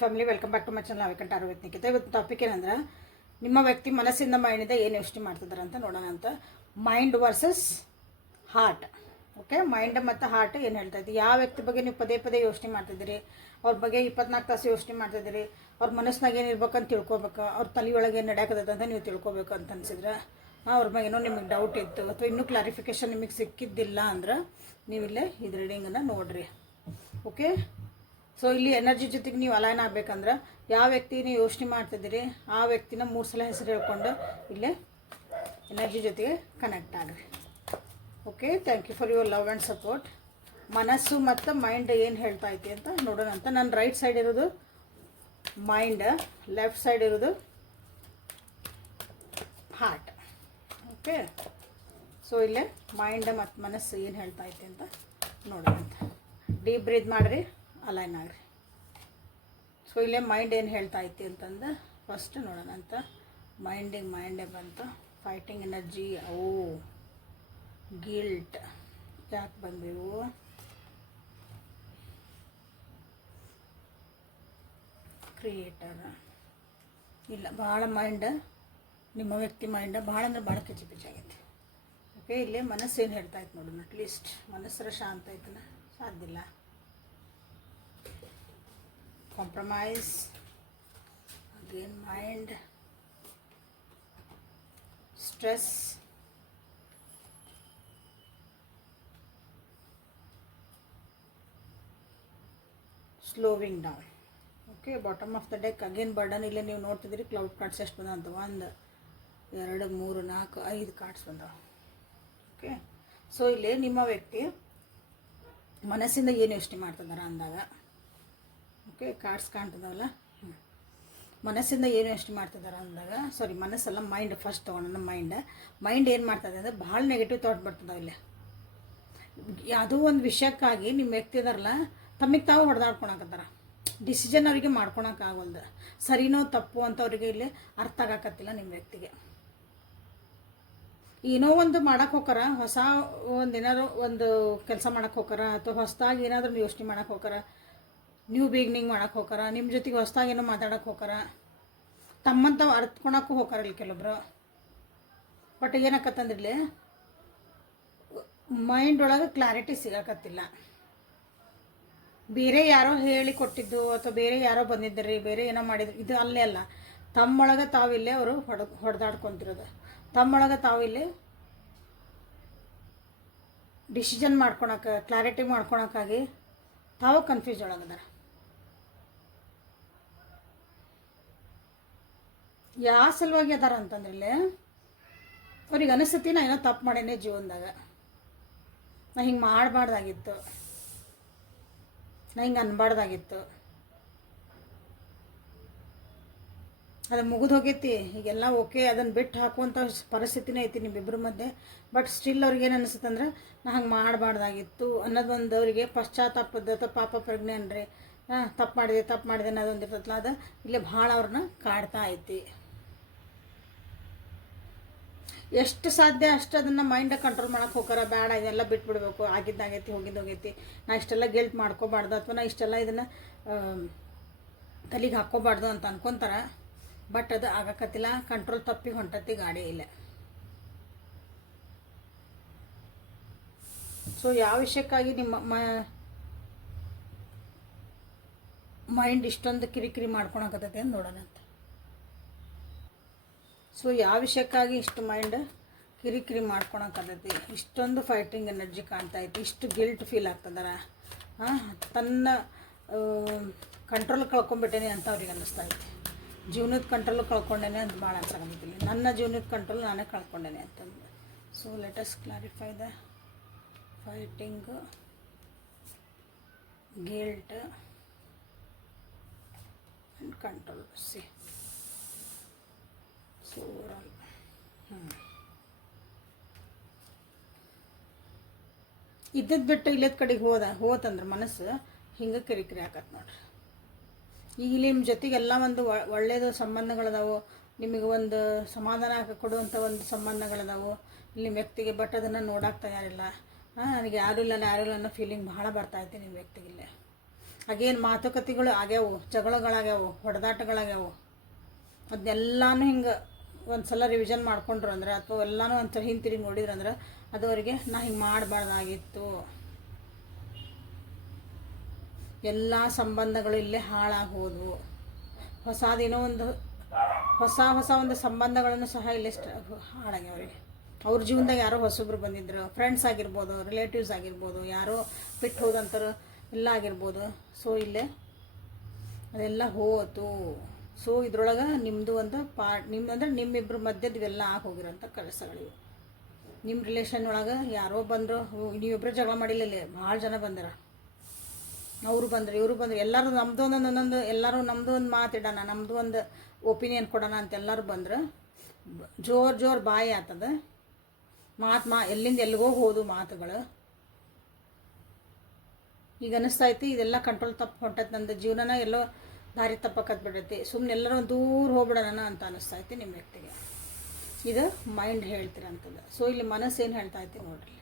Family, welcome back to my channel ಅವಿಕಂಠ ಆರೋಗ್ಯ ನಿಖಿತ. ಇವತ್ತು ಟಾಪಿಕ್ ಏನಂದ್ರೆ, ನಿಮ್ಮ ವ್ಯಕ್ತಿ ಮನಸ್ಸಿಂದ ಮೈಂಡಿಂದ ಏನು ಯೋಚನೆ ಮಾಡ್ತಿದ್ದಾರೆ ಅಂತ ನೋಡೋಣ ಅಂತ. Mind versus heart. Okay, mind ಮತ್ತು ಹಾರ್ಟ್ ಏನು ಹೇಳ್ತಾ ಇದ್ದೀವಿ. ಯಾವ ವ್ಯಕ್ತಿ ಬಗ್ಗೆ ನೀವು ಪದೇ ಪದೇ ಯೋಚನೆ ಮಾಡ್ತಿದ್ದೀರಿ, ಅವ್ರ ಬಗ್ಗೆ 24 ತಾಸು ಯೋಚನೆ ಮಾಡ್ತಿದ್ದೀರಿ, ಅವ್ರ ಮನಸ್ಸಿನಾಗ ಏನು ಇರ್ಬೇಕಂತ ತಿಳ್ಕೊಬೇಕು, ಅವ್ರ ತಲೆಯೊಳಗೆ ಏನು ನಡೆಯಕತ್ತದ ಅಂತ ನೀವು ತಿಳ್ಕೊಬೇಕು ಅಂತ ಅನಿಸಿದ್ರೆ, ಅವ್ರ ಬಗ್ಗೆ ಏನೋ ನಿಮಗೆ ಡೌಟ್ ಇತ್ತು ಅಥವಾ ಇನ್ನೂ ಕ್ಲಾರಿಫಿಕೇಷನ್ ನಿಮಗೆ ಸಿಕ್ಕಿದ್ದಿಲ್ಲ ಅಂದ್ರೆ ನೀವಿಲ್ಲೇ ಇದು ರೀಡಿಂಗನ್ನು ನೋಡಿರಿ. ಓಕೆ, ಸೊ ಇಲ್ಲಿ ಎನರ್ಜಿ ಜೊತೆಗೆ ನೀವು ಅಲೈನ್ ಆಗಬೇಕಂದ್ರೆ ಯಾವ ವ್ಯಕ್ತಿ ನೀವು ಯೋಚನೆ ಮಾಡ್ತಿದ್ದೀರಿ ಆ ವ್ಯಕ್ತಿನ 3 ಸಲ ಹೆಸರು ಹೇಳ್ಕೊಂಡು ಇಲ್ಲೇ ಎನರ್ಜಿ ಜೊತೆಗೆ ಕನೆಕ್ಟ್ ಆಗಿರಿ. Okay, thank you for your love and support. ಮನಸ್ಸು ಮತ್ತು ಮೈಂಡ್ ಏನು ಹೇಳ್ತಾ ಐತಿ ಅಂತ ನೋಡೋಣ ಅಂತ. ನನ್ನ ರೈಟ್ ಸೈಡ್ ಇರೋದು ಮೈಂಡ್, ಲೆಫ್ಟ್ ಸೈಡ್ ಇರೋದು ಹಾರ್ಟ್. ಓಕೆ, ಸೊ ಇಲ್ಲೇ ಮೈಂಡ್ ಮತ್ತು ಮನಸ್ಸು ಏನು ಹೇಳ್ತಾ ಐತಿ ಅಂತ ನೋಡೋಣ ಅಂತ. ಡೀಪ್ ಬ್ರೀತ್ ಮಾಡಿರಿ, ಅಲೈನ್ ಆಗ್ರಿ. ಸೊ ಇಲ್ಲೇ ಮೈಂಡ್ ಏನು ಹೇಳ್ತಾ ಐತಿ ಅಂತಂದು ಫಸ್ಟ್ ನೋಡೋಣ ಅಂತ. ಮೈಂಡೇ ಬಂತು. ಫೈಟಿಂಗ್ ಎನರ್ಜಿ, ಗಿಲ್ಟ್ ಯಾಕೆ ಬಂದೆವು, ಕ್ರಿಯೇಟರ್ ಇಲ್ಲ. ಭಾಳ ಮೈಂಡ್, ನಿಮ್ಮ ವ್ಯಕ್ತಿ ಮೈಂಡ್ ಭಾಳ ಅಂದ್ರೆ ಭಾಳ ಕಿಚಿಪಿಚಾಗೈತಿ. ಓಕೆ, ಇಲ್ಲೇ ಮನಸ್ಸು ಏನು ಹೇಳ್ತಾ ಇತ್ತು ನೋಡೋಣ. ಅಟ್ಲೀಸ್ಟ್ ಮನಸ್ಸರ ಶಾಂತ ಐತನ, ಸಾಧ್ಯ ಇಲ್ಲ. Compromise again, mind stress, slowing down. Okay, bottom of the deck again burden. ಇಲ್ಲೇ ನೀವು ನೋಡ್ತಿದ್ದೀರಿ ಕ್ಲೌಡ್ ಕಾರ್ಡ್ಸ್ ಎಷ್ಟು ಬಂದಾವಂತ. 1 2 3 4 5 ಕಾರ್ಡ್ಸ್ ಬಂದಾವ. ಓಕೆ, ಸೊ ಇಲ್ಲಿ ನಿಮ್ಮ ವ್ಯಕ್ತಿ ಮನಸ್ಸಿಂದ ಏನು ಯೋಚನೆ ಮಾಡ್ತಿದ್ದಾರೆ ಅಂದಾಗ, ಓಕೆ ಕಾರ್ಡ್ಸ್ ಕಾಣ್ತದವಲ್ಲ, ಮನಸ್ಸಿಂದ ಏನು ಯೋಚನೆ ಮಾಡ್ತಿದ್ದಾರೆ ಅಂದಾಗ, ಸಾರಿ ಮನಸ್ಸಲ್ಲ ಮೈಂಡ್ ಫಸ್ಟ್ ತೊಗೊಂಡು. ಮೈಂಡ್ ಏನು ಮಾಡ್ತದೆ ಅಂದರೆ ಭಾಳ ನೆಗೆಟಿವ್ ಥಾಟ್ ಬರ್ತದೆ. ಇಲ್ಲಿ ಯಾವುದೋ ಒಂದು ವಿಷಯಕ್ಕಾಗಿ ನಿಮ್ಮ ವ್ಯಕ್ತಿ ಇದಾರಲ್ಲ ತಮಗೆ ತಾವು ಹೊಡೆದಾಡ್ಕೊಳಕತ್ತಾರ. ಡಿಸಿಷನ್ ಅವರಿಗೆ ಮಾಡ್ಕೊಳಕ್ಕಾಗಲ್ದು. ಸರಿನೋ ತಪ್ಪು ಅಂತ ಅವರಿಗೆ ಇಲ್ಲಿ ಅರ್ಥ ಆಗಕತ್ತಿಲ್ಲ ನಿಮ್ಮ ವ್ಯಕ್ತಿಗೆ. ಏನೋ ಒಂದು ಮಾಡಕ್ಕೆ ಹೋಗಾರ, ಹೊಸ ಏನಾದ್ರು ಒಂದು ಕೆಲಸ ಮಾಡಕ್ಕೆ ಹೋಗಾರ, ಅಥವಾ ಹೊಸದಾಗಿ ಏನಾದರೂ ಯೋಚನೆ ಮಾಡಕ್ಕೆ ಹೋಗಾರ, ನ್ಯೂ ಬಿಗಿನಿಂಗ್ ಮಾಡಕ್ಕೆ ಹೋಗಾರ, ನಿಮ್ಮ ಜೊತೆಗೆ ಹೊಸದಾಗಿ ಏನೋ ಮಾತಾಡೋಕ್ಕೆ ಹೋಗಾರ, ತಮ್ಮಂತವು ಅರ್ತ್ಕೊಳಕ್ಕೂ ಹೋಗಾರ ಇಲ್ಲಿ ಕೆಲವೊಬ್ರು. ಬಟ್ ಏನಾಕತ್ತಂದ್ರಲ್ಲಿ ಮೈಂಡ್ ಒಳಗೆ ಕ್ಲಾರಿಟಿ ಸಿಗಾಕತ್ತಿಲ್ಲ. ಬೇರೆ ಯಾರೋ ಹೇಳಿ ಕೊಟ್ಟಿದ್ದು ಅಥವಾ ಬೇರೆ ಯಾರೋ ಬಂದಿದ್ದರಿ, ಬೇರೆ ಏನೋ ಮಾಡಿದ್ರು, ಇದು ಅಲ್ಲೇ ಅಲ್ಲ. ತಮ್ಮೊಳಗೆ ತಾವಿಲ್ಲೇ ಅವರು ಹೊಡೆದಾಡ್ಕೊತಿರೋದು. ತಮ್ಮೊಳಗೆ ತಾವಿಲ್ಲಿ ಡಿಸಿಷನ್ ಮಾಡ್ಕೊಳಕ್ಕೆ, ಕ್ಲಾರಿಟಿ ಮಾಡ್ಕೊಳಕ್ಕಾಗಿ ತಾವು ಕನ್ಫ್ಯೂಸ್ ಒಳಗದಾರ. ಯಾವ ಸಲುವಾಗಿ ಅದಾರ ಅಂತಂದ್ರೆ ಇಲ್ಲಿ ಅವ್ರಿಗೆ ಅನಿಸ್ತತಿ ನಾ ಏನೋ ತಪ್ಪು ಮಾಡೇನೆ ಜೀವನದಾಗ, ನಾ ಹಿಂಗೆ ಮಾಡಬಾರ್ದಾಗಿತ್ತು, ನಾ ಹಿಂಗೆ ಅನ್ಬಾರ್ದಾಗಿತ್ತು, ಅದು ಮುಗಿದು ಹೋಗೈತಿ, ಈಗೆಲ್ಲ ಓಕೆ, ಅದನ್ನು ಬಿಟ್ಟು ಹಾಕುವಂಥ ಪರಿಸ್ಥಿತಿನೇ ಐತಿ ನಿಮ್ಮಿಬ್ಬರ ಮಧ್ಯೆ. ಬಟ್ ಸ್ಟಿಲ್ ಅವ್ರಿಗೆ ಏನು ಅನಿಸುತ್ತೆ ಅಂದ್ರೆ ನಾ ಹಂಗೆ ಮಾಡಬಾರ್ದಾಗಿತ್ತು ಅನ್ನೋದೊಂದು ಅವರಿಗೆ ಪಶ್ಚಾತ್ತಾಪದ ಅಥವಾ ಪಾಪ ಪ್ರಜ್ಞೆ ಅನ್ರಿ. ತಪ್ಪು ಮಾಡಿದೆ ಅನ್ನೋದೊಂದು ಇರ್ತಲ್ಲ, ಅದು ಇಲ್ಲೇ ಭಾಳ ಅವ್ರನ್ನ ಕಾಡ್ತಾ ಐತಿ. ಎಷ್ಟು ಸಾಧ್ಯ ಅಷ್ಟು ಅದನ್ನು ಮೈಂಡಾಗ ಕಂಟ್ರೋಲ್ ಮಾಡೋಕೆ ಹೋಗಾರ. ಬೇಡ, ಇದೆಲ್ಲ ಬಿಟ್ಬಿಡ್ಬೇಕು, ಆಗಿದ್ದಾಗೈತಿ, ಹೋಗಿದ್ದೋಗೈತಿ, ನಾ ಇಷ್ಟೆಲ್ಲ ಗಿಲ್ಟ್ ಮಾಡ್ಕೋಬಾರ್ದು ಅಥವಾ ನಾ ಇಷ್ಟೆಲ್ಲ ಇದನ್ನು ತಲೆಗೆ ಹಾಕ್ಕೋಬಾರ್ದು ಅಂತ ಅನ್ಕೊತಾರ. ಬಟ್ ಅದು ಆಗಕತ್ತಿಲ್ಲ. ಕಂಟ್ರೋಲ್ ತಪ್ಪಿ ಹೊಂಟತಿ ಗಾಡಿ ಇಲ್ಲ. ಸೊ ಯಾವ ವಿಷಯಕ್ಕಾಗಿ ನಿಮ್ಮ ಮೈಂಡ್ ಇಷ್ಟೊಂದು ಕಿರಿಕಿರಿ ಮಾಡ್ಕೊಳಕತ್ತೈತೆ ಅಂತ ನೋಡೋಣ ಅಂತ. ಸೊ ಯಾವ ವಿಷಯಕ್ಕಾಗಿ ಇಷ್ಟು ಮೈಂಡ್ ಕಿರಿಕಿರಿ ಮಾಡ್ಕೊಳಕತ್ತೈತಿ, ಇಷ್ಟೊಂದು ಫೈಟಿಂಗ್ ಎನರ್ಜಿ ಕಾಣ್ತಾ ಐತಿ, ಇಷ್ಟು ಗಿಲ್ಟ್ ಫೀಲ್ ಆಗ್ತದಾರ, ತನ್ನ ಕಂಟ್ರೋಲ್ ಕಳ್ಕೊಂಡ್ಬಿಟ್ಟೇನೆ ಅಂತ ಅವ್ರಿಗೆ ಅನ್ನಿಸ್ತಾ ಐತಿ. ಜೀವನದ ಕಂಟ್ರೋಲ್ ಕಳ್ಕೊಂಡೇನೆ ಅಂತ ಭಾಳ ಅನ್ಸಾಕತ್ತಿಲ್ಲ. ನನ್ನ ಜೀವನದ ಕಂಟ್ರೋಲ್ ನಾನೇ ಕಳ್ಕೊಂಡೇನೆ ಅಂತಂದು. So let us clarify the fighting, guilt and control. C so overall ಇದ್ದದ್ದು ಬಿಟ್ಟು ಇಲ್ಲದ ಕಡೆಗೆ ಹೋತಂದ್ರೆ ಮನಸ್ಸು ಹಿಂಗೆ ಕಿರಿಕಿರಿ ಆಕತ್ತೆ ನೋಡ್ರಿ. ಈಗ ಇಲ್ಲಿ ನಿಮ್ಮ ಜೊತೆಗೆಲ್ಲ ಒಂದು ಒಳ್ಳೆಯದು ಸಂಬಂಧಗಳದಾವು, ನಿಮಗೆ ಒಂದು ಸಮಾಧಾನ ಕೊಡುವಂಥ ಒಂದು ಸಂಬಂಧಗಳದಾವು ಇಲ್ಲಿ ನಿಮ್ಮ ವ್ಯಕ್ತಿಗೆ. ಬಟ್ ಅದನ್ನು ನೋಡೋಕೆ ತಯಾರಿಲ್ಲ. ನನಗೆ ಯಾರೂ ಇಲ್ಲ ಅನ್ನೋ ಫೀಲಿಂಗ್ ಭಾಳ ಬರ್ತಾಯಿದೆ ನಿಮ್ಮ ವ್ಯಕ್ತಿಗಿಲ್ಲೇ. ಅಗೇನು ಮಾತುಕತೆಗಳು ಆಗ್ಯಾವು, ಜಗಳಗಳಾಗ್ಯಾವು, ಹೊಡೆದಾಟಗಳಾಗ್ಯಾವು, ಅದನ್ನೆಲ್ಲನೂ ಹಿಂಗೆ ಒಂದು ಸಲ ರಿವಿಷನ್ ಮಾಡ್ಕೊಂಡ್ರು ಅಂದ್ರೆ ಅಥವಾ ಎಲ್ಲನೂ ಒಂಥರ ಹಿಂತಿರುಗಿ ನೋಡಿದ್ರು ಅಂದ್ರೆ ಅದು ಅವರಿಗೆ ನಾ ಹಿಂಗೆ ಮಾಡಬಾರ್ದಾಗಿತ್ತು, ಎಲ್ಲ ಸಂಬಂಧಗಳು ಇಲ್ಲೇ ಹಾಳಾಗಿ ಹೋದವು, ಹೊಸದೇನೋ ಒಂದು ಹೊಸ ಒಂದು ಸಂಬಂಧಗಳನ್ನು ಸಹ ಇಲ್ಲೇ ಹಾಳಾಗ್ಯಾವ್ರಿಗೆ. ಅವ್ರ ಜೀವನದಾಗ ಯಾರೋ ಹೊಸಬ್ರು ಬಂದಿದ್ರು, ಫ್ರೆಂಡ್ಸ್ ಆಗಿರ್ಬೋದು, ರಿಲೇಟಿವ್ಸ್ ಆಗಿರ್ಬೋದು, ಯಾರೋ ಬಿಟ್ಟು ಹೋದಂಥರು ಎಲ್ಲ ಆಗಿರ್ಬೋದು. ಸೊ ಇಲ್ಲೇ ಅದೆಲ್ಲ ಹೋತು. ಸೊ ಇದ್ರೊಳಗೆ ನಿಮ್ಮದು ಒಂದು ನಿಮ್ಮ ಅಂದರೆ ನಿಮ್ಮಿಬ್ಬರ ಮಧ್ಯದ ಇವೆಲ್ಲ ಆಗಿ ಹೋಗಿರೋಂಥ ಕೆಲಸಗಳಿವೆ. ನಿಮ್ಮ ರಿಲೇಷನ್ ಒಳಗೆ ಯಾರೋ ಬಂದರು, ನೀವಿಬ್ಬರು ಜಗಳ ಮಾಡಿಲ್ಲ, ಭಾಳ ಜನ ಬಂದಿರ, ಅವರು ಬಂದರು, ಇವರು ಬಂದರು, ಎಲ್ಲರೂ ನಮ್ಮದು ಒಂದೊಂದು ಎಲ್ಲರೂ ನಮ್ಮದು ಒಂದು ಮಾತಿಡೋಣ, ನಮ್ಮದು ಒಂದು ಒಪಿನಿಯನ್ ಕೊಡೋಣ ಅಂತ ಎಲ್ಲರೂ ಬಂದ್ರೆ ಜೋರು ಬಾಯಿ ಆತದ. ಎಲ್ಲಿಂದ ಎಲ್ಲಿಗೋ ಹೋದು ಮಾತುಗಳು. ಈಗ ಅನ್ನಿಸ್ತೈತಿ ಇದೆಲ್ಲ ಕಂಟ್ರೋಲ್ ತಪ್ಪು ಹೊಂಟೈತಿ, ನಂದು ಜೀವನನ ಎಲ್ಲೋ ದಾರಿ ತಪ್ಪಕತ್ ಬಿಡೈತಿ, ಸುಮ್ಮನೆ ಎಲ್ಲರೂ ದೂರ ಹೋಗ್ಬಿಡೋಣ ಅಂತ ಅನ್ನಿಸ್ತೈತಿ ನಿಮ್ಮ ವ್ಯಕ್ತಿಗೆ. ಇದು ಮೈಂಡ್ ಹೇಳ್ತಿರೋಂಥದ್ದು. ಸೊ ಇಲ್ಲಿ ಮನಸ್ಸು ಏನು ಹೇಳ್ತಾ ಐತಿ ನೋಡ್ರಿ.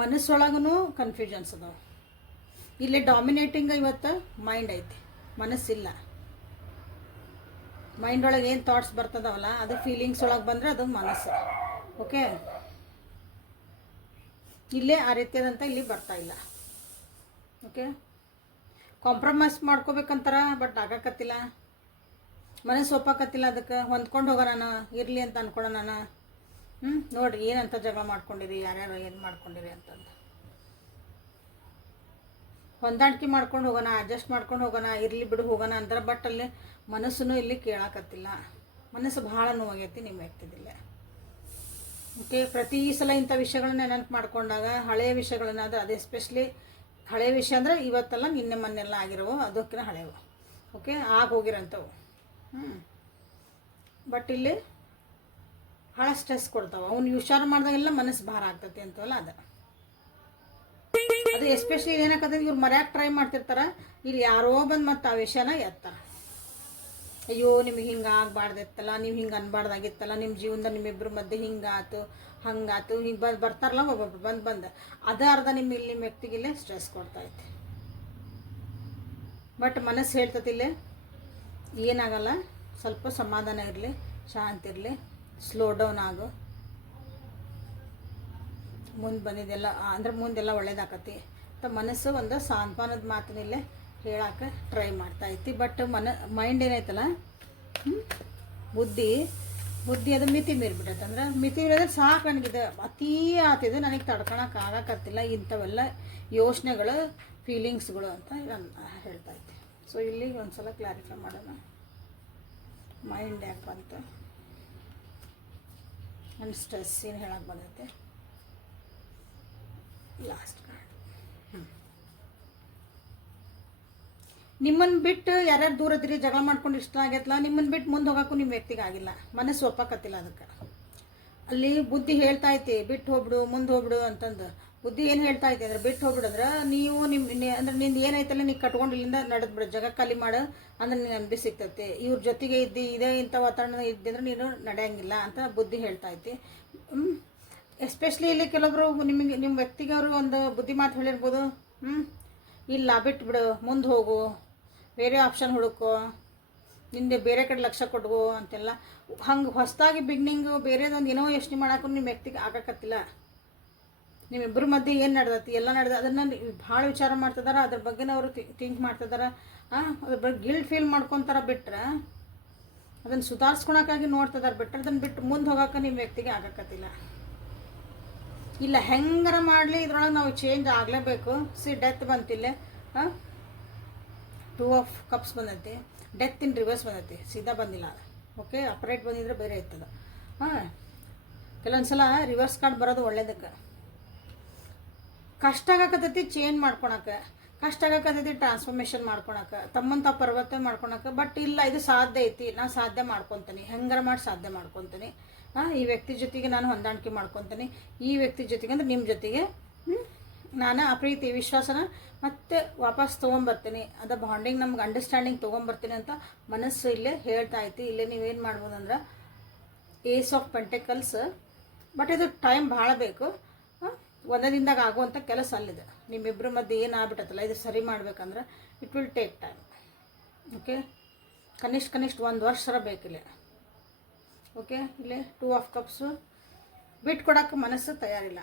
ಮನಸ್ಸೊಳಗೂ ಕನ್ಫ್ಯೂಷನ್ಸ್ ಅದಾವೆ. ಇಲ್ಲಿ ಡಾಮಿನೇಟಿಂಗ್ ಇವತ್ತು ಮೈಂಡ್ ಐತಿ, ಮನಸ್ಸಿಲ್ಲ. ಮೈಂಡ್ ಒಳಗೆ ಏನು ಥಾಟ್ಸ್ ಬರ್ತದವಲ್ಲ ಅದು ಫೀಲಿಂಗ್ಸ್ ಒಳಗೆ ಬಂದರೆ ಅದು ಮನಸ್ಸು. ಓಕೆ, ಇಲ್ಲೇ ಆ ರೀತಿಯಾದಂಥ ಇಲ್ಲಿ ಬರ್ತಾ ಇಲ್ಲ. ಓಕೆ, ಕಾಂಪ್ರಮೈಸ್ ಮಾಡ್ಕೋಬೇಕಂತಾರ, ಬಟ್ ಆಗಕತ್ತಿಲ್ಲ, ಮನಸ್ಸು ಒಪ್ಪಕತ್ತಿಲ್ಲ, ಅದಕ್ಕೆ ಹೊಂದ್ಕೊಂಡು ಹೋಗೋಣ ನಾನು, ಇರಲಿ ಅಂತ ಅಂದ್ಕೊಳ್ಳೋಣ ನಾನು. ನೋಡಿರಿ ಏನಂತ ಜಗಳ ಮಾಡ್ಕೊಂಡಿರಿ, ಯಾರ್ಯಾರು ಏನು ಮಾಡ್ಕೊಂಡಿರಿ ಅಂತಂದು ಹೊಂದಾಣಿಕೆ ಮಾಡ್ಕೊಂಡು ಹೋಗೋಣ, ಅಡ್ಜಸ್ಟ್ ಮಾಡ್ಕೊಂಡು ಹೋಗೋಣ, ಇರಲಿ ಬಿಡು ಹೋಗೋಣ ಅಂದ್ರೆ, ಬಟ್ ಅಲ್ಲಿ ಮನಸ್ಸು ಇಲ್ಲಿ ಕೇಳಾಕತ್ತಿಲ್ಲ. ಮನಸ್ಸು ಭಾಳ ನೋವಾಗೈತಿ ನಿಮ್ಮ ವ್ಯಕ್ತಿದಿಲ್ಲ. ಓಕೆ, ಪ್ರತಿ ಸಲ ಇಂಥ ವಿಷಯಗಳನ್ನ ನೆನಪು ಮಾಡ್ಕೊಂಡಾಗ ಹಳೆಯ ವಿಷಯಗಳನ್ನಾದ್ರೆ, ಅದು ಎಸ್ಪೆಷಲಿ ಹಳೆಯ ವಿಷಯ ಅಂದರೆ ಇವತ್ತೆಲ್ಲ ನಿನ್ನೆ ಮೊನ್ನೆಲ್ಲ ಆಗಿರೋವು, ಅದಕ್ಕಿಂತ ಹಳೆಯವು. ಓಕೆ, ಹೋಗಿರೋಂಥವು. ಬಟ್ ಇಲ್ಲಿ ಭಾಳ ಸ್ಟ್ರೆಸ್ ಕೊಡ್ತಾವೆ. ಅವ್ನು ಹುಷಾರು ಮಾಡಿದಾಗೆಲ್ಲ ಮನಸ್ಸು ಭಾರ ಆಗ್ತೈತಿ ಅಂತವಲ್ಲ ಅದು ಎಸ್ಪೆಷಲಿ ಏನಾಕತ್ತಂದ್ರೆ ಇವ್ರು ಮರ್ಯಾಕೆ ಟ್ರೈ ಮಾಡ್ತಿರ್ತಾರೆ, ಇಲ್ಲಿ ಯಾರೋ ಬಂದು ಮತ್ತು ಆ ವಿಷಯನ ಎತ್ತಾರೆ. ಅಯ್ಯೋ ನಿಮಗೆ ಹಿಂಗೆ ಆಗಬಾರ್ದಿತ್ತಲ್ಲ, ನೀವು ಹಿಂಗೆ ಅನ್ಬಾರ್ದಾಗಿತ್ತಲ್ಲ, ನಿಮ್ಮ ಜೀವನದಲ್ಲಿ ನಿಮ್ಮಿಬ್ಬರ ಮಧ್ಯೆ ಹಿಂಗಾತು ಹಂಗಾತು, ಹಿಂಗೆ ಬರ್ತಾರಲ್ಲ ಒಬ್ಬೊಬ್ರು ಬಂದು ಅದು ಅರ್ಧ ನಿಮ್ಮ ವ್ಯಕ್ತಿಗಿಲ್ಲೇ ಸ್ಟ್ರೆಸ್ ಕೊಡ್ತೈತಿ. ಬಟ್ ಮನಸ್ಸು ಹೇಳ್ತತಿಲ್ಲೇ ಏನಾಗಲ್ಲ, ಸ್ವಲ್ಪ ಸಮಾಧಾನ ಇರಲಿ, ಶಾಂತಿ ಇರಲಿ, ಸ್ಲೋ ಡೌನ್ ಆಗು, ಮುಂದೆ ಬಂದಿದ್ದೆಲ್ಲ ಅಂದ್ರೆ ಮುಂದೆಲ್ಲ ಒಳ್ಳೇದಾಕತಿ ಅಂತ ಮನಸ್ಸು ಒಂದು ಸಾಂತ್ವನದ ಮಾತಿನಲ್ಲೇ ಹೇಳಕ್ಕೆ ಟ್ರೈ ಮಾಡ್ತಾಯಿತ್ತು. ಬಟ್ ಮೈಂಡ್ ಏನೈತಲ್ಲ, ಬುದ್ಧಿ ಅದು ಮಿತಿ ಮೀರಿಬಿಟ್ಟೈತೆ. ಅಂದ್ರೆ ಮಿತಿ ಮೀರಿದ್ರೆ ಸಾಕು, ನನಗಿದೆ ಅತೀ ಆತಿದೆ, ನನಗೆ ತಡ್ಕೊಳಕ್ಕೆ ಆಗಕತ್ತಿಲ್ಲ, ಇಂಥವೆಲ್ಲ ಯೋಚನೆಗಳು, ಫೀಲಿಂಗ್ಸ್ಗಳು ಅಂತ ಹೇಳ್ತಾಯಿದ್ದೆ. ಸೊ ಇಲ್ಲಿ ಒಂದು ಸಲ ಕ್ಲಾರಿಫೈ ಮಾಡೋಣ, ಮೈಂಡ್ ಯಾಕೆ ಬಂತು, ನನ್ನ ಸ್ಟ್ರೆಸ್ ಏನು ಹೇಳಕ್ಕೆ ಬಂದೈತೆ. ಲಾಸ್ಟ್ ಕಾರ್ಡ್, ನಿಮ್ಮನ್ನು ಬಿಟ್ಟು ಯಾರ್ಯಾರು ದೂರದಿರಿ, ಜಗಳ ಮಾಡ್ಕೊಂಡು ಇಷ್ಟ ಆಗೈತಲ್ಲ, ನಿಮ್ಮನ್ನು ಬಿಟ್ಟು ಮುಂದೆ ಹೋಗೋಕ್ಕೂ ನಿಮ್ಮ ವ್ಯಕ್ತಿಗೆ ಆಗಿಲ್ಲ, ಮನಸ್ಸು ಒಪ್ಪಕತ್ತಿಲ್ಲ. ಅದಕ್ಕೆ ಅಲ್ಲಿ ಬುದ್ಧಿ ಹೇಳ್ತಾ ಐತಿ ಬಿಟ್ಟು ಹೋಗ್ಬಿಡು, ಮುಂದೆ ಹೋಗ್ಬಿಡು ಅಂತಂದು. ಬುದ್ಧಿ ಏನು ಹೇಳ್ತಾ ಐತಿ ಅಂದ್ರೆ ಬಿಟ್ಟು ಹೋಗ್ಬಿಡಂದ್ರೆ ನೀವು ಅಂದ್ರೆ ನಿಂದು ಏನೈತಲ್ಲ ನೀ ಕಟ್ಕೊಂಡು ಇಲ್ಲಿಂದ ನಡೆದ್ಬಿಡು, ಜಗ ಖಾಲಿ ಮಾಡು ಅಂದ್ರೆ ನೀನು ನೆಮ್ಮದಿ ಸಿಗ್ತೈತಿ. ಇವ್ರ ಜೊತೆಗೆ ಇದೇ ಇಂಥ ವಾತಾವರಣ ಇದ್ದಿದ್ರೆ ನೀನು ನಡೆಯಂಗಿಲ್ಲ ಅಂತ ಬುದ್ಧಿ ಹೇಳ್ತಾ ಐತಿ. ಎಸ್ಪೆಷಲಿ ಇಲ್ಲಿ ಕೆಲವೊಬ್ರು ನಿಮ್ಮ ವ್ಯಕ್ತಿಗೆ ಅವರು ಒಂದು ಬುದ್ಧಿ ಮಾತು ಹೇಳಿರ್ಬೋದು, ಇಲ್ಲ ಬಿಟ್ಬಿಡು, ಮುಂದೆ ಹೋಗು, ಬೇರೆ ಆಪ್ಷನ್ ಹುಡುಕೋ, ನಿಂದೆ ಬೇರೆ ಕಡೆ ಲಕ್ಷ್ಯ ಕೊಡ್ಗೋ ಅಂತೆಲ್ಲ. ಹಂಗೆ ಹೊಸದಾಗಿ ಬಿಗ್ನಿಂಗು ಬೇರೆದೊಂದು ಏನೋ ಯೋಚನೆ ಮಾಡೋಕ್ಕೂ ನಿಮ್ಮ ವ್ಯಕ್ತಿಗೆ ಆಗಕತ್ತಿಲ್ಲ. ನಿಮ್ಮಿಬ್ಬರ ಮಧ್ಯೆ ಏನು ನಡೆದೈತಿ ಎಲ್ಲ ಅದನ್ನು ಭಾಳ ವಿಚಾರ ಮಾಡ್ತಿದಾರೆ, ಅದ್ರ ಬಗ್ಗೆ ಅವರು ಥಿಂಕ್ ಮಾಡ್ತಿದಾರೆ, ಅದ್ರ ಬಗ್ಗೆ ಗಿಲ್ಟ್ ಫೀಲ್ ಮಾಡ್ಕೊತಾರ. ಬಿಟ್ರೆ ಅದನ್ನು ಸುಧಾರಿಸ್ಕೊಳಕ್ಕಾಗಿ ನೋಡ್ತಿದಾರೆ, ಬಿಟ್ಟರೆ ಅದನ್ನು ಬಿಟ್ಟು ಮುಂದೆ ಹೋಗೋಕೆ ನಿಮ್ಮ ವ್ಯಕ್ತಿಗೆ ಆಗಕತ್ತಿಲ್ಲ. ಇಲ್ಲ ಹೆಂಗಾರ ಮಾಡಲಿ ಇದ್ರೊಳಗೆ ನಾವು ಚೇಂಜ್ ಆಗಲೇಬೇಕು. ಡೆತ್ ಬಂತಿಲ್ಲ, 2 ಆಫ್ ಕಪ್ಸ್ ಬಂದೈತಿ, ಡೆತ್ ಇನ್ ರಿವರ್ಸ್ ಬಂದೈತಿ, ಸೀದಾ ಬಂದಿಲ್ಲ. ಓಕೆ, ಅಪ್ರೈಟ್ ಬಂದಿದ್ರೆ ಬೇರೆ ಇರ್ತದೆ. ಕೆಲವೊಂದು ಸಲ ರಿವರ್ಸ್ ಕಾರ್ಡ್ ಬರೋದು ಒಳ್ಳೇದಕ್ಕೆ. ಕಷ್ಟ ಆಗಕತ್ತೈತಿ ಚೇಂಜ್ ಮಾಡ್ಕೊಳಕ್ಕೆ, ಕಷ್ಟ ಆಗಕತ್ತೈತಿ ಟ್ರಾನ್ಸ್ಫಾರ್ಮೇಷನ್ ಮಾಡ್ಕೊಳಕ್ಕೆ, ತಮ್ಮಂತ ಪರಿವರ್ತನೆ ಮಾಡ್ಕೊಳಕ್ಕೆ. ಬಟ್ ಇಲ್ಲ, ಇದು ಸಾಧ್ಯ ಐತಿ, ನಾನು ಸಾಧ್ಯ ಮಾಡ್ಕೊತೀನಿ, ಹೆಂಗಾರ ಮಾಡಿ ಸಾಧ್ಯ ಮಾಡ್ಕೊತೀನಿ. ಈ ವ್ಯಕ್ತಿ ಜೊತೆಗೆ ನಾನು ಹೊಂದಾಣಿಕೆ ಮಾಡ್ಕೊತೀನಿ, ಈ ವ್ಯಕ್ತಿ ಜೊತೆಗೆ ಅಂದ್ರೆ ನಿಮ್ಮ ಜೊತೆಗೆ ನಾನು ಆ ಪ್ರೀತಿ ವಿಶ್ವಾಸನ ಮತ್ತೆ ವಾಪಸ್ ತೊಗೊಂಬರ್ತೀನಿ, ಅದು ಬಾಂಡಿಂಗ್ ನಮ್ಗೆ ಅಂಡರ್ಸ್ಟ್ಯಾಂಡಿಂಗ್ ತೊಗೊಂಬರ್ತೀನಿ ಅಂತ ಮನಸ್ಸು ಇಲ್ಲೇ ಹೇಳ್ತಾ ಐತಿ. ಇಲ್ಲೇ ನೀವೇನು ಮಾಡ್ಬೋದಂದ್ರೆ ಏಸ್ ಆಫ್ ಪೆಂಟೆಕಲ್ಸ್, ಬಟ್ ಇದು ಟೈಮ್ ಭಾಳ ಬೇಕು. ಒಂದೇ ದಿನದಾಗ ಆಗುವಂಥ ಕೆಲಸ ಅಲ್ಲಿದೆ. ನಿಮ್ಮಿಬ್ಬರ ಮಧ್ಯೆ ಏನು ಆಗ್ಬಿಟ್ಟತ್ತಲ್ಲ, ಇದು ಸರಿ ಮಾಡ್ಬೇಕಂದ್ರೆ it will take time. Okay, ಕನಿಷ್ಠ 1 ವರ್ಷ ಬೇಕಿಲ್ಲ. ಓಕೆ, ಇಲ್ಲಿ 2 ಆಫ್ ಕಪ್ಸು ಬಿಟ್ಟು ಕೊಡೋಕ್ಕೆ ಮನಸ್ಸು ತಯಾರಿಲ್ಲ.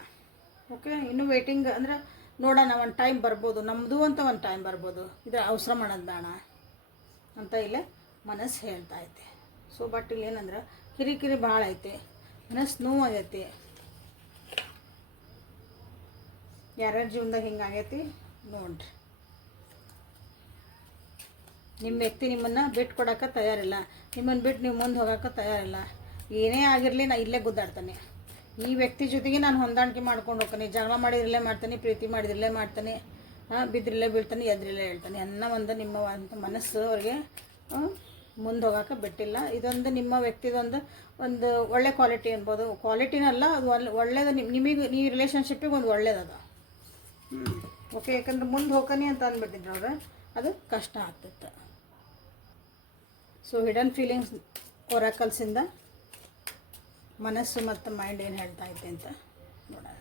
ಓಕೆ, ಇನ್ನೂ ವೇಟಿಂಗ್ ಅಂದರೆ ನೋಡೋಣ, ಒಂದು ಟೈಮ್ ಬರ್ಬೋದು, ನಮ್ಮದು ಅಂತ ಒಂದು ಟೈಮ್ ಬರ್ಬೋದು, ಇದು ಅವಸರ ಮಾಡೋದು ಬೇಡ ಅಂತ ಇಲ್ಲೇ ಮನಸ್ಸು ಹೇಳ್ತಾ ಐತೆ. ಸೊ ಬಟ್ ಇಲ್ಲಿ ಏನಂದ್ರೆ ಕಿರಿಕಿರಿ ಭಾಳ ಐತೆ, ಮನಸ್ಸು ನೋವಾಗೈತಿ. ಯಾರ್ಯಾರ ಜೀವನದಾಗ ಹಿಂಗಾಗೈತಿ ನೋಡ್ರಿ. ನಿಮ್ಮ ವ್ಯಕ್ತಿ ನಿಮ್ಮನ್ನು ಬಿಟ್ಟು ಕೊಡೋಕೆ ತಯಾರಿಲ್ಲ, ನಿಮ್ಮನ್ನು ಬಿಟ್ಟು ನೀವು ಮುಂದೆ ಹೋಗೋಕೆ ತಯಾರಿಲ್ಲ. ಏನೇ ಆಗಿರಲಿ ನಾನು ಇಲ್ಲೇ ಗುದ್ದಾಡ್ತಾನೆ, ಈ ವ್ಯಕ್ತಿ ಜೊತೆಗೆ ನಾನು ಹೊಂದಾಣಿಕೆ ಮಾಡ್ಕೊಂಡು ಹೋಗ್ತಾನೆ. ಜಗಳ ಮಾಡಿದ್ರಲ್ಲೇ ಮಾಡ್ತಾನೆ, ಪ್ರೀತಿ ಮಾಡಿದ್ರಲ್ಲೇ ಮಾಡ್ತಾನೆ, ಬಿದ್ದಿರಲ್ಲೇ ಬೀಳ್ತಾನೆ, ಎದ್ರಲ್ಲೇ ಹೇಳ್ತಾನೆ ಅನ್ನೋ ಒಂದು ನಿಮ್ಮ ಮನಸ್ಸು ಅವ್ರಿಗೆ ಮುಂದೆ ಹೋಗೋಕೆ ಬಿಟ್ಟಿಲ್ಲ. ಇದೊಂದು ನಿಮ್ಮ ವ್ಯಕ್ತಿದೊಂದು ಒಂದು ಒಳ್ಳೆ ಕ್ವಾಲಿಟಿ ಅನ್ಬೋದು. ಕ್ವಾಲಿಟಿನಲ್ಲ, ಅದು ಒಳ್ಳೇದು. ನಿಮಗೆ ನೀವು ರಿಲೇಷನ್ಶಿಪ್ಪಿಗೆ ಒಂದು ಒಳ್ಳೇದದ. ಓಕೆ, ಯಾಕಂದ್ರೆ ಮುಂದೆ ಹೋಗ್ತಾನೆ ಅಂತ ಅಂದ್ಬಿಟ್ಟಿದ್ರು ಅವ್ರು, ಅದು ಕಷ್ಟ ಆಗ್ತಿತ್ತು. ಸೊ ಹಿಡನ್ ಫೀಲಿಂಗ್ಸ್ ಒರಾಕಲ್ಸಿಂದ ಮನಸ್ಸು ಮತ್ತು ಮೈಂಡ್ ಏನು ಹೇಳ್ತಾ ಐತೆ ಅಂತ ನೋಡೋಣ.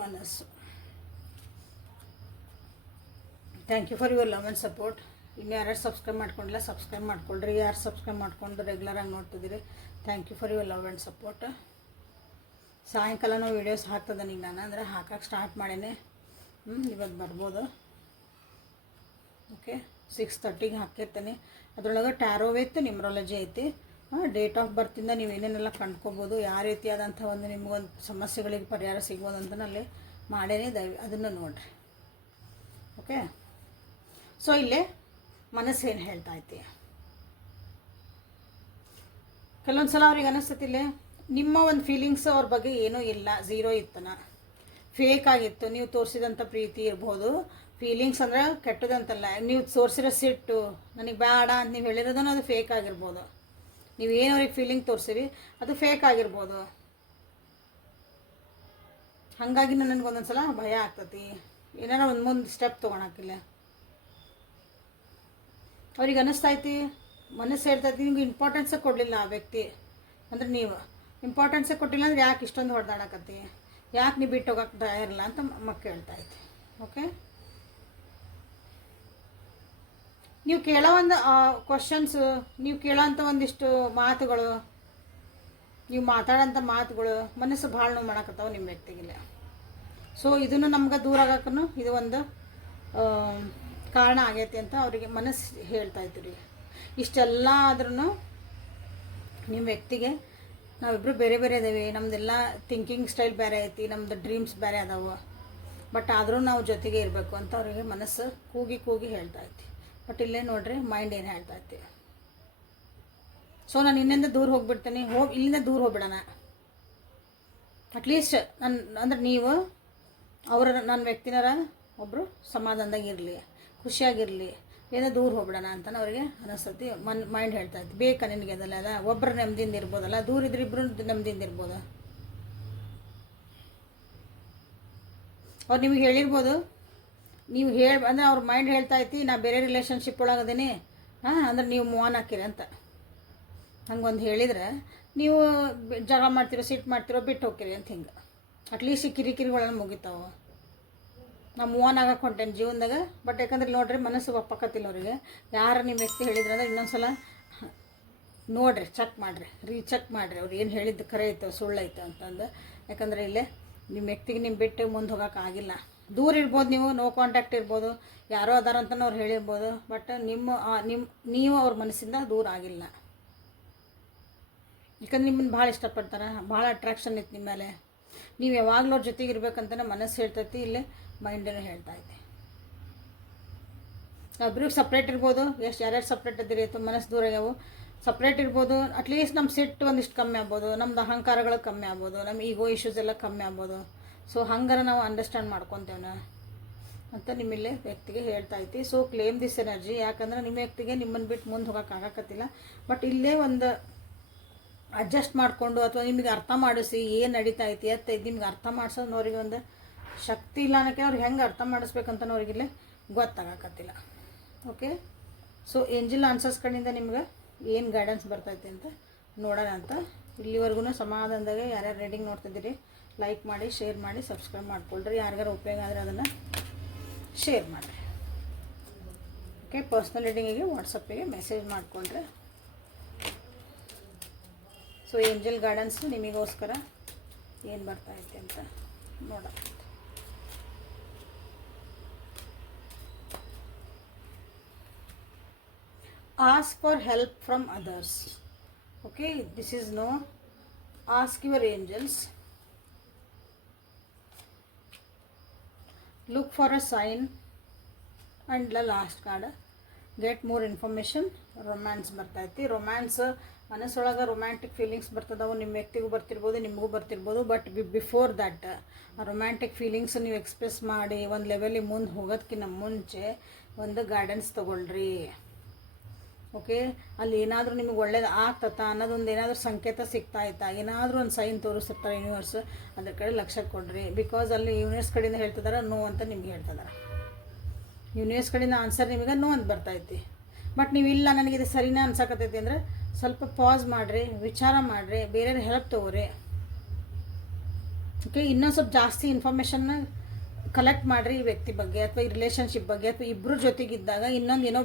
ಮನಸ್ಸು, thank you for your love and support. ಇನ್ನು ಯಾರು ಸಬ್ಸ್ಕ್ರೈಬ್ ಮಾಡ್ಕೊಂಡಿಲ್ಲ ಸಬ್ಸ್ಕ್ರೈಬ್ ಮಾಡ್ಕೊಳ್ರಿ. ಯಾರು ಸಬ್ಸ್ಕ್ರೈಬ್ ಮಾಡ್ಕೊಂಡು ರೆಗ್ಯುಲರಾಗಿ ನೋಡ್ತಿದ್ದೀರಿ, thank you for your love and support. ಸಾಯಂಕಾಲನೂ ವೀಡಿಯೋಸ್ ಹಾಕ್ತದೆ ನಿಂಗೆ ನಾನು, ಅಂದರೆ ಹಾಕಕ್ಕೆ ಸ್ಟಾರ್ಟ್ ಮಾಡೇನೆ. ಇವತ್ತು ಬರ್ಬೋದು. ಓಕೆ, 6:30ಗೆ ಹಾಕಿರ್ತೀನಿ. ಅದರೊಳಗೆ ಟ್ಯಾರೋ ಐತೆ, ನ್ಯೂಮರಾಲಜಿ ಐತಿ. ಡೇಟ್ ಆಫ್ ಬರ್ತಿಂದ ನೀವು ಏನೇನೆಲ್ಲ ಕಂಡ್ಕೋಬೋದು, ಯಾವ ರೀತಿಯಾದಂಥ ಒಂದು ನಿಮಗೊಂದು ಸಮಸ್ಯೆಗಳಿಗೆ ಪರಿಹಾರ ಸಿಗ್ಬೋದು ಅಂತ ಅಲ್ಲಿ ಮಾಡೇನೆ. ಅದನ್ನು ನೋಡಿರಿ. ಓಕೆ, ಸೊ ಇಲ್ಲೇ ಮನಸ್ಸು ಏನು ಹೇಳ್ತಾ ಐತಿ. ಕೆಲವೊಂದು ಸಲ ಅವ್ರಿಗೆ ಅನ್ನಿಸ್ತತಿಲ್ಲೇ ನಿಮ್ಮ ಒಂದು ಫೀಲಿಂಗ್ಸ್ ಅವ್ರ ಬಗ್ಗೆ ಏನೂ ಇಲ್ಲ, ಝೀರೋ ಇತ್ತನ, ಫೇಕ್ ಆಗಿತ್ತು. ನೀವು ತೋರಿಸಿದಂಥ ಪ್ರೀತಿ ಇರ್ಬೋದು, ಫೀಲಿಂಗ್ಸ್ ಅಂದ್ರೆ ಕೆಟ್ಟದಂತಲ್ಲ, ನೀವು ತೋರಿಸಿರೋ ಸಿಟ್ಟು ನನಗೆ ಬೇಡ ಅಂತ ನೀವು ಹೇಳಿರೋದನ್ನು ಅದು ಫೇಕ್ ಆಗಿರ್ಬೋದು. ನೀವು ಏನು ಅವ್ರಿಗೆ ಫೀಲಿಂಗ್ ತೋರಿಸಿರಿ ಅದು ಫೇಕ್ ಆಗಿರ್ಬೋದು. ಹಾಗಾಗಿ ನನಗೊಂದೊಂದು ಸಲ ಭಯ ಆಗ್ತತಿ, ಏನಾರ ಒಂದು ಮುಂದೆ ಸ್ಟೆಪ್ ತೊಗೊಳಕ್ಕಿಲ್ಲ. ಅವ್ರಿಗೆ ಅನ್ನಿಸ್ತೈತಿ, ಮನಸ್ಸು ಹೇಳ್ತೈತಿ ನಿಮ್ಗೆ ಇಂಪಾರ್ಟೆನ್ಸೇ ಕೊಡಲಿಲ್ಲ ಆ ವ್ಯಕ್ತಿ. ಅಂದ್ರೆ ನೀವು ಇಂಪಾರ್ಟೆನ್ಸೇ ಕೊಟ್ಟಿಲ್ಲ ಅಂದ್ರೆ ಯಾಕೆ ಇಷ್ಟೊಂದು ಹೊಡೆದಾಡಕತ್ತಿ, ಯಾಕೆ ನೀವು ಬಿಟ್ಟು ಹೋಗಕ್ಕೆ ತಯಾರಿಲ್ಲ ಅಂತ ಮಕ್ಕಳು ಹೇಳ್ತಾಯಿತ್ತು. ಓಕೆ, ನೀವು ಕೇಳೋ ಒಂದು ಕ್ವಶನ್ಸು, ನೀವು ಕೇಳೋಂಥ ಒಂದಿಷ್ಟು ಮಾತುಗಳು, ನೀವು ಮಾತಾಡೋಂಥ ಮಾತುಗಳು ಮನಸ್ಸು ಭಾಳ ನೋವು ಮಾಡಕತ್ತಾವ ನಿಮ್ಮ ವ್ಯಕ್ತಿಗಿಲ್ಲ. ಸೊ ಇದನ್ನು ನಮ್ಗೆ ದೂರ ಆಗೋಕ್ಕೂ ಇದು ಒಂದು ಕಾರಣ ಆಗೈತಿ ಅಂತ ಅವರಿಗೆ ಮನಸ್ಸು ಹೇಳ್ತಾಯಿತ್ತು ರೀ. ಇಷ್ಟೆಲ್ಲ ಆದ್ರೂ ನಿಮ್ಮ ವ್ಯಕ್ತಿಗೆ ನಾವಿಬ್ಬರು ಬೇರೆ ಬೇರೆ ಇದ್ದೇವೆ, ನಮ್ಮದೆಲ್ಲ ಥಿಂಕಿಂಗ್ ಸ್ಟೈಲ್ ಬೇರೆ ಐತಿ, ನಮ್ಮದು ಡ್ರೀಮ್ಸ್ ಬೇರೆ ಅದಾವೆ. ಬಟ್ ಆದರೂ ನಾವು ಜೊತೆಗೆ ಇರಬೇಕು ಅಂತ ಅವರಿಗೆ ಮನಸ್ಸು ಕೂಗಿ ಹೇಳ್ತಾಯಿತ್ತು. ಬಟ್ ಇಲ್ಲೇ ನೋಡ್ರಿ ಮೈಂಡ್ ಏನು ಹೇಳ್ತಾಯಿತ್ತು. ಸೊ ನಾನು ಇನ್ನಿಂದ ದೂರ ಹೋಗ್ಬಿಡ್ತೀನಿ, ಇಲ್ಲಿಂದ ದೂರ ಹೋಗ್ಬಿಡೋಣ. ಅಟ್ಲೀಸ್ಟ್ ಅಂದ್ರೆ ನೀವು ನನ್ನ ವ್ಯಕ್ತಿನಾರ ಒಬ್ಬರು ಸಮಾಧಾನದಾಗಿರಲಿ, ಖುಷಿಯಾಗಿರಲಿ, ಏನೋ ದೂರ ಹೋಗ್ಬಿಡೋಣ ಅಂತ ಅವ್ರಿಗೆ ಅನಿಸ್ತತಿ. ಮೈಂಡ್ ಹೇಳ್ತಾಯಿತ್ತು. ಬೇಕಾ ನಿನಗೆ ಅದಲ್ಲ, ಒಬ್ಬರು ನೆಮ್ಮದಿಯಿಂದ ಇರ್ಬೋದಲ್ಲ, ದೂರ ಇದ್ರೆ ಇಬ್ಬರು ನೆಮ್ಮದಿಯಿಂದ ಇರ್ಬೋದು. ಅವ್ರು ನಿಮಗೆ ಹೇಳಿರ್ಬೋದು, ನೀವು ಅಂದರೆ ಅವ್ರ ಮೈಂಡ್ ಹೇಳ್ತಾಯಿತ್ತು ನಾ ಬೇರೆ ರಿಲೇಷನ್ಶಿಪ್ ಒಳಗದೇನೆ, ಅಂದ್ರೆ ನೀವು ಮೂವ್ ಆನ್ ಹಾಕಿರಿ ಅಂತ. ಹಂಗೊಂದು ಹೇಳಿದ್ರೆ ನೀವು ಜಗಳ ಮಾಡ್ತಿರೋ, ಸಿಟ್ಟು ಮಾಡ್ತಿರೋ, ಬಿಟ್ಟು ಹೋಗ್ತೀರಿ ಅಂತ. ಹಿಂಗೆ ಅಟ್ಲೀಸ್ಟ್ ಈ ಕಿರಿಕಿರಿಗಳನ್ನು ಮುಗಿತಾವೆ. ನಾವು ಮೂವ್ ಆನ್ ಆಗಕ್ಕೆ ಹೊಂಟೇನೆ ಜೀವನದಾಗ. ಬಟ್ ಯಾಕಂದ್ರೆ ನೋಡ್ರಿ ಮನಸ್ಸು ಒಪ್ಪಕತ್ತಿಲ್ಲ ಅವರಿಗೆ. ಯಾರು ನಿಮ್ಮ ವ್ಯಕ್ತಿ ಹೇಳಿದ್ರಂದ್ರೆ ಇನ್ನೊಂದು ಸಲ ನೋಡಿರಿ, ಚೆಕ್ ಮಾಡಿರಿ, ರೀಚೆಕ್ ಮಾಡಿರಿ, ಅವ್ರು ಏನು ಹೇಳಿದ್ದು ಖರೆ ಐತೆ ಸುಳ್ಳೈತೆ ಅಂತಂದು. ಯಾಕಂದರೆ ಇಲ್ಲೇ ನಿಮ್ಮ ವ್ಯಕ್ತಿಗೆ ನಿಮ್ಮ ಬಿಟ್ಟು ಮುಂದೆ ಹೋಗೋಕ್ಕಾಗಿಲ್ಲ. ದೂರ ಇರ್ಬೋದು, ನೀವು ನೋ ಕಾಂಟ್ಯಾಕ್ಟ್ ಇರ್ಬೋದು, ಯಾರೋ ಅದಾರ ಅಂತಲೂ ಅವ್ರು ಹೇಳಿರ್ಬೋದು. ಬಟ್ ನೀವು ಅವ್ರ ಮನಸ್ಸಿಂದ ದೂರ ಆಗಿಲ್ಲ. ಯಾಕಂದ್ರೆ ನಿಮ್ಮನ್ನು ಭಾಳ ಇಷ್ಟಪಡ್ತಾರೆ, ಭಾಳ ಅಟ್ರಾಕ್ಷನ್ ಇತ್ತು ನಿಮ್ಮ ಮೇಲೆ. ನೀವು ಯಾವಾಗಲೂ ಅವ್ರ ಜೊತೆಗೆ ಇರ್ಬೇಕಂತಲೇ ಮನಸ್ಸು ಹೇಳ್ತೈತಿ, ಇಲ್ಲೇ ಮೈಂಡನ್ನು ಹೇಳ್ತಾಯಿದೆ. ಒಬ್ರಿಗೆ ಸಪ್ರೇಟ್ ಇರ್ಬೋದು, ಎಷ್ಟು ಯಾರ್ಯಾರು ಸಪ್ರೇಟ್ ಇದ್ದೀರಿ ಅಥವಾ ಮನಸ್ಸು ದೂರ ಆಗ್ಯಾವು, ಸಪ್ರೇಟ್ ಇರ್ಬೋದು. ಅಟ್ಲೀಸ್ಟ್ ನಮ್ಮ ಸಿಟ್ಟು ಒಂದಿಷ್ಟು ಕಮ್ಮಿ ಆಗ್ಬೋದು, ನಮ್ದು ಅಹಂಕಾರಗಳು ಕಮ್ಮಿ ಆಗ್ಬೋದು, ನಮ್ಮ ಈಗೋ ಇಶ್ಯೂಸ್ ಎಲ್ಲ ಕಮ್ಮಿ ಆಗ್ಬೋದು. ಸೊ ಹಂಗಾರ ನಾವು ಅಂಡರ್ಸ್ಟ್ಯಾಂಡ್ ಮಾಡ್ಕೊತೇವೆ ಅಂತ ನಿಮ್ಮಲ್ಲಿ ವ್ಯಕ್ತಿಗೆ ಹೇಳ್ತಾಯಿತ್ತು. So claim this energy. ಯಾಕಂದ್ರೆ ನಿಮ್ಮ ವ್ಯಕ್ತಿಗೆ ನಿಮ್ಮನ್ನು ಬಿಟ್ಟು ಮುಂದೆ ಹೋಗೋಕ್ಕಾಗಕತ್ತಿಲ್ಲ. ಬಟ್ ಇಲ್ಲೇ ಒಂದು ಅಡ್ಜಸ್ಟ್ ಮಾಡಿಕೊಂಡು ಅಥವಾ ನಿಮಗೆ ಅರ್ಥ ಮಾಡಿಸಿ ಏನು ನಡೀತಾ ಐತಿ ನಿಮ್ಗೆ ಅರ್ಥ ಮಾಡಿಸೋದು ಅವ್ರಿಗೆ ಒಂದು ಶಕ್ತಿ ಇಲ್ಲ ಅನ್ನೋಕ್ಕೆ ಅವ್ರಿಗೆ ಹೆಂಗೆ ಅರ್ಥ ಮಾಡಿಸ್ಬೇಕಂತ ಅವ್ರಿಗಿಲ್ಲೇ ಗೊತ್ತಾಗಕತ್ತಿಲ್ಲ. ಓಕೆ, ಸೊ ಏಂಜಲ್ ಆನ್ಸರ್ಸ್ ಕಡೆಯಿಂದ ನಿಮ್ಗೆ ಏನು ಗೈಡೆನ್ಸ್ ಬರ್ತೈತೆ ಅಂತ ನೋಡೋಣ ಅಂತ ಇಲ್ಲಿವರೆಗೂ ಸಮಾಧಾನದಾಗ ಯಾರ್ಯಾರು ರೀಡಿಂಗ್ ನೋಡ್ತಿದ್ದೀರಿ ಲೈಕ್ ಮಾಡಿ, ಶೇರ್ ಮಾಡಿ, ಸಬ್ಸ್ಕ್ರೈಬ್ ಮಾಡ್ಕೊಳ್ರಿ. ಯಾರಿಗಾರು ಉಪಯೋಗ ಆದರೆ ಅದನ್ನು ಶೇರ್ ಮಾಡಿರಿ. ಓಕೆ, ಪರ್ಸ್ನಲ್ ರೀಡಿಂಗಿಗೆ ವಾಟ್ಸಪ್ಪಿಗೆ ಮೆಸೇಜ್ ಮಾಡಿಕೊಂಡ್ರೆ. ಸೊ ಏಂಜಲ್ ಗಾರ್ಡನ್ಸ್ ನಿಮಗೋಸ್ಕರ ಏನು ಬರ್ತಾಯಿದೆ ಅಂತ ನೋಡೋಣ. Ask for help from others. Okay, this is no. Ask your angels. Look for a sign. And the last card, get more information. Romance ಬರ್ತೈತಿ. Romance ಮನಸ್ಸೊಳಗೆ romantic feelings ಬರ್ತದವು. ನಿಮ್ಮ ವ್ಯಕ್ತಿಗೂ ಬರ್ತಿರ್ಬೋದು, ನಿಮಗೂ ಬರ್ತಿರ್ಬೋದು. ಬಟ್ ಬಿಫೋರ್ ದ್ಯಾಟ್ ಆ ರೊಮ್ಯಾಂಟಿಕ್ ಫೀಲಿಂಗ್ಸ್ ನೀವು ಎಕ್ಸ್ಪ್ರೆಸ್ ಮಾಡಿ ಒಂದು ಲೆವೆಲಿಗೆ ಮುಂದೆ ಹೋಗೋದಕ್ಕಿಂತ ಮುಂಚೆ ಒಂದು ಗೈಡೆನ್ಸ್ ತೊಗೊಳ್ರಿ. ಓಕೆ, ಅಲ್ಲಿ ಏನಾದರೂ ನಿಮಗೆ ಒಳ್ಳೇದು ಆಗ್ತತಾ ಅನ್ನೋದೊಂದು ಏನಾದರೂ ಸಂಕೇತ ಸಿಗ್ತಾಯಿತ್ತಾ, ಏನಾದರೂ ಒಂದು ಸೈನ್ ತೋರಿಸ್ತಿರ್ತಾರೆ ಯೂನಿವರ್ಸ್, ಅದ್ರ ಕಡೆ ಲಕ್ಷ್ಯ ಕೊಡ್ರಿ. ಬಿಕಾಸ್ ಅಲ್ಲಿ ಯೂನಿವರ್ಸ್ ಕಡೆಯಿಂದ ಹೇಳ್ತಿದ್ದಾರೆ ನೋ ಅಂತ ನಿಮ್ಗೆ ಹೇಳ್ತಿದ್ದಾರೆ. ಯೂನಿವರ್ಸ್ ಕಡೆಯಿಂದ ಆನ್ಸರ್ ನಿಮಗೆ ನೋ ಅಂತ ಬರ್ತೈತಿ. ಬಟ್ ನೀವು ಇಲ್ಲ ನನಗಿದು ಸರಿನಾ ಅನ್ಸಕತ್ತೈತಿ ಅಂದರೆ ಸ್ವಲ್ಪ ಪಾಸ್ ಮಾಡಿರಿ, ವಿಚಾರ ಮಾಡಿರಿ, ಬೇರೆಯವ್ರ ಹೆಲ್ಪ್ ತೊಗೋರಿ. ಓಕೆ, ಇನ್ನೊಂದು ಸ್ವಲ್ಪ ಜಾಸ್ತಿ ಇನ್ಫಾರ್ಮೇಷನ್ನ ಕಲೆಕ್ಟ್ ಮಾಡಿರಿ ಈ ವ್ಯಕ್ತಿ ಬಗ್ಗೆ ಅಥವಾ ಈ ರಿಲೇಷನ್ಶಿಪ್ ಬಗ್ಗೆ, ಅಥವಾ ಇಬ್ಬರು ಜೊತೆಗಿದ್ದಾಗ ಇನ್ನೊಂದು ಏನೋ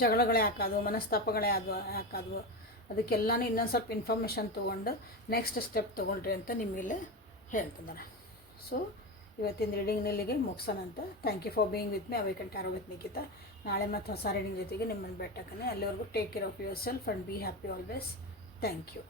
ಜಗಳಗಳೇ ಹಾಕೋದು, ಮನಸ್ತಾಪಗಳೇ ಹಾಕೋದು, ಅದಕ್ಕೆಲ್ಲನೂ ಇನ್ನೊಂದು ಸ್ವಲ್ಪ ಇನ್ಫಾರ್ಮೇಷನ್ ತೊಗೊಂಡು ನೆಕ್ಸ್ಟ್ ಸ್ಟೆಪ್ ತೊಗೊಳ್ರಿ ಅಂತ ನಿಮಗೆ ಹೇಳ್ತಿದ್ದಾರೆ. ಸೊ ಇವತ್ತಿನ ರೀಡಿಂಗ್ನಲ್ಲಿಗೆ ಮುಗಿಸೋಣ ಅಂತ. Thank you for being with me. Awaken tarot with Nikhita. ನಾಳೆ ಮತ್ತು ಹೊಸ ರೀಡಿಂಗ್ ಜೊತೆಗೆ ನಿಮ್ಮನ್ನು ಭೇಟಾಕನೆ. ಅಲ್ಲಿವರೆಗೂ take care of yourself and be happy always. Thank you.